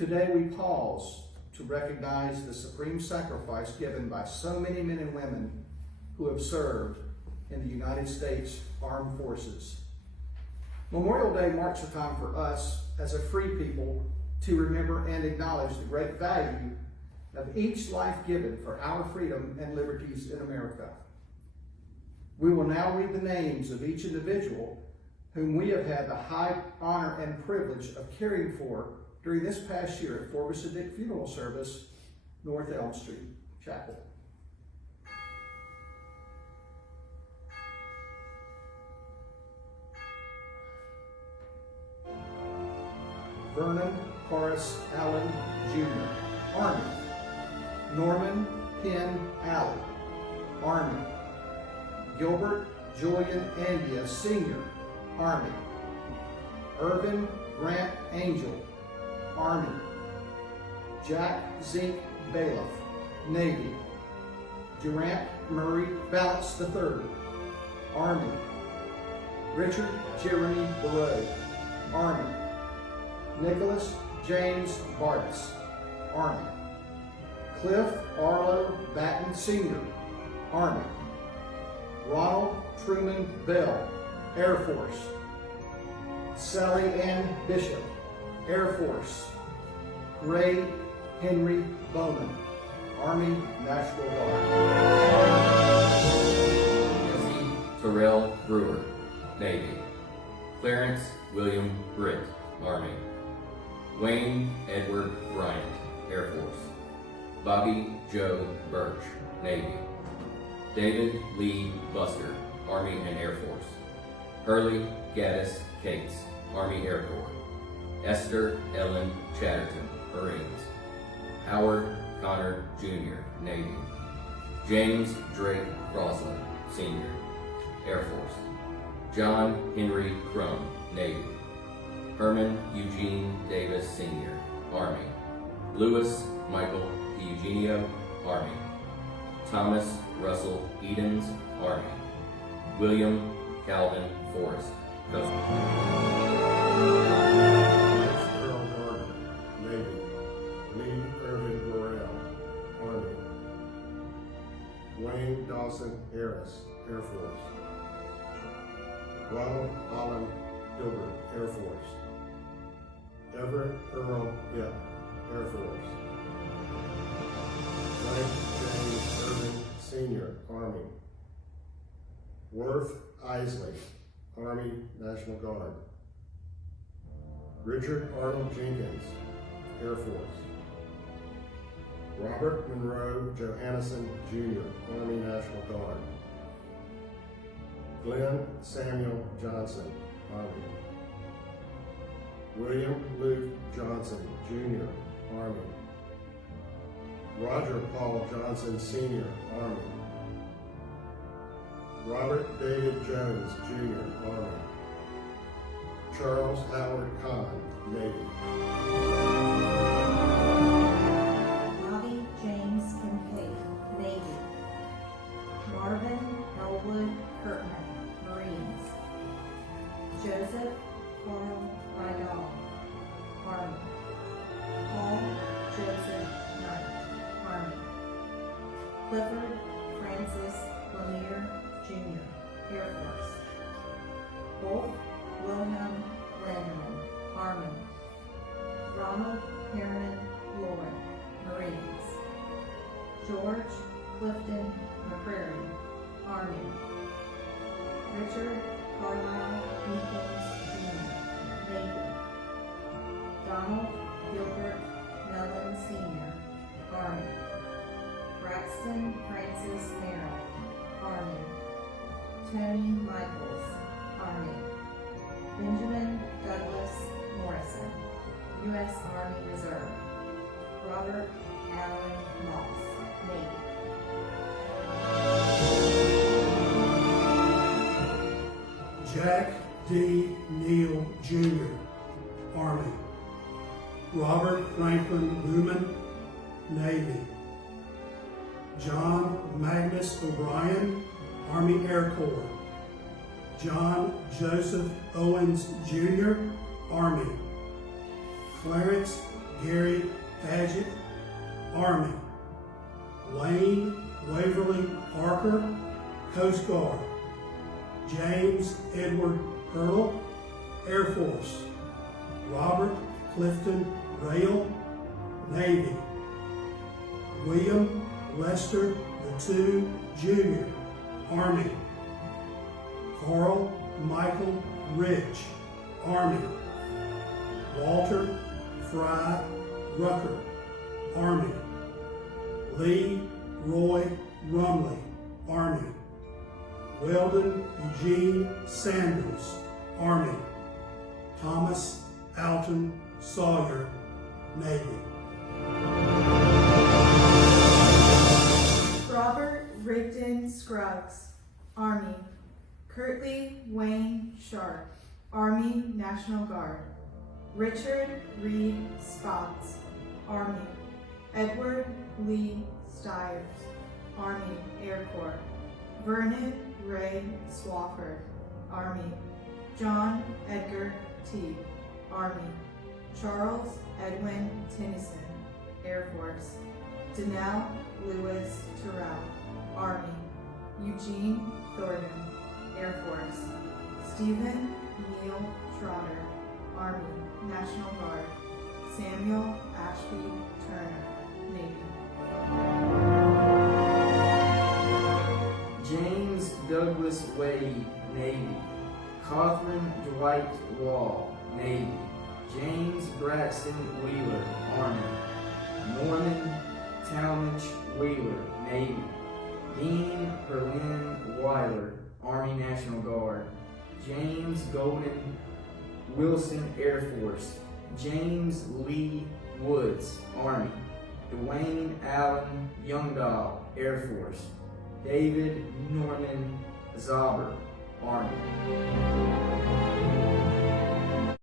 Today we pause to recognize the supreme sacrifice given by so many men and women who have served in the United States Armed Forces. Memorial Day marks a time for us as a free people to remember and acknowledge the great value of each life given for our freedom and liberties in America. We will now read the names of each individual whom we have had the high honor and privilege of caring for during this past year at Forbis Funeral Service, North Elm Street Chapel. Vernon Horace Allen, Jr., Army. Norman Penn Alley, Army. Gilbert Julian Andia, Sr., Army. Irvin Grant Angel, Army. Jack Zeke Bailiff, Navy. Durant Murray Balance III, Army. Richard Jeremy Barreau, Army. Nicholas James Bartz, Army. Cliff Arlo Batten Sr., Army. Ronald Truman Bell, Air Force. Sally Ann Bishop, Air Force. Ray Henry Bowman, Army National Guard. Jesse Terrell Brewer, Navy. Clarence William Britt, Army. Wayne Edward Bryant, Air Force. Bobby Joe Birch, Navy. David Lee Buster, Army and Air Force. Hurley Gaddis Cates, Army Air Corps. Esther Ellen Chatterton, Marines. Howard Connor Jr., Navy. James Drake Crosland, Sr., Air Force. John Henry Crum, Navy. Herman Eugene Davis, Sr., Army. Louis Michael Eugenio, Army. Thomas Russell Edens, Army. William Calvin Forrest, Coast Earl Gardner, Navy. Lee Irvin Burrell, Army. Wayne Dawson Harris, Air Force. Ronald Holland Gilbert, Air Force. Everett Earl Hipp, Air Force. Frank James Irvin Sr., Army. Worth Isley, Army National Guard. Richard Arnold Jenkins, Air Force. Robert Monroe Johannesson, Jr., Army National Guard. Glenn Samuel Johnson, Army. William Luke Johnson, Jr., Army. Roger Paul Johnson, Sr., Army. Robert David Jones, Jr., Army. Charles Howard Kahn, Navy. Bobby James Kincaid, Navy. Marvin Elwood Kirkman, Marines. Joseph Carl Vidal, Army. Paul Joseph Knight, Army. Clifford Francis Lemire, Jr., Air Force. Wolf Wilhelm Landman, Army. Ronald Harriman Lloyd, Marines. George Clifton McCrary, Army. Richard Carlisle Nichols, Jr., Navy. Donald Gilbert Mellon, Sr., Army. Braxton Francis Merrill, Army. Tony Michaels, Army. Benjamin Douglas Morrison, U.S. Army Reserve. Robert Allen Moss, Navy. Jack D. Neal, Jr., Army. Robert Franklin Luman, Navy. John Magnus O'Brien, Army Air Corps. John Joseph Owens, Jr., Army. Clarence Gary Paget, Army. Wayne Waverly Parker, Coast Guard. James Edward Hurtle, Air Force. Robert Clifton Rail, Navy. William Lester II Jr., Army. Carl Michael Rich, Army. Walter Fry Rucker, Army. Lee Roy Rumley, Army. Weldon Eugene Sanders, Army. Thomas Alton Sawyer, Navy. Robert Rigdon Scruggs, Army. Curtly Wayne Sharp, Army National Guard. Richard Reed Scotts, Army. Edward Lee Stiers, Army Air Corps. Vernon Ray Swafford, Army. John Edgar Teague, Army. Charles Edwin Tennyson, Air Force. Donnell Lewis Terrell, Army. Eugene Thornton, Air Force. Stephen Neil Trotter, Army, National Guard. Samuel Ashby Turner, Navy. James Douglas Wade, Navy. Catherine Dwight Wall, Navy. James Braxton Wheeler, Army. Norman Talmadge Wheeler, Navy. Dean Perlin Weiler, Army National Guard. James Golden Wilson, Air Force. James Lee Woods, Army. Dwayne Allen Youngdahl, Air Force. David Norman Zauber, Army.